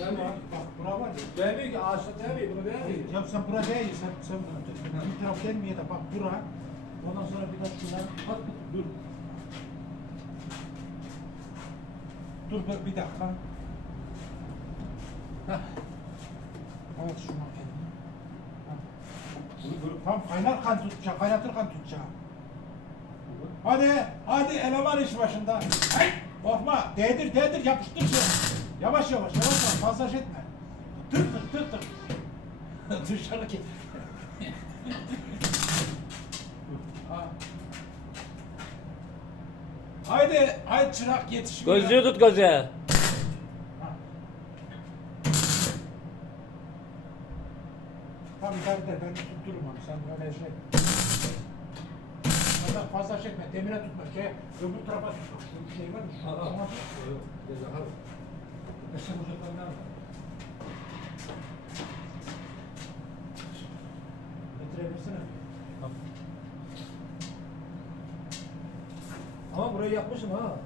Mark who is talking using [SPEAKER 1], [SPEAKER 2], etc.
[SPEAKER 1] Yani
[SPEAKER 2] Bak bura var ya.
[SPEAKER 1] demiyor ki ağaçta demiyor bunu demiyor.
[SPEAKER 2] Ya sen bura değil, sen, sen bir taraf gelmiyor da bak bura. Ondan sonra bir de şuna at dur. Dur bir, bir dakika. Hah. Al şunu böyle tam kaynar kan tutacak, kaynatır kan tutacak. Hadi, hadi eleman iş başında. Hey, korkma, değdir, değdir, yapıştır şey. Yavaş yavaş, yavaş yavaş, şey etme. Tır tır tır tır. Dışarı git. Ha. Haydi, haydi çırak yetişmiyor.
[SPEAKER 3] Gözlüğü tut göze.
[SPEAKER 2] Tam eder, ben tuttururum onu, sen böyle şey. Fazla, fazla etme, demire tutma, şey, öbür tarafa tut. Şu şey var mı? Şu tarafa tut.
[SPEAKER 1] Burayı yapmışım ha.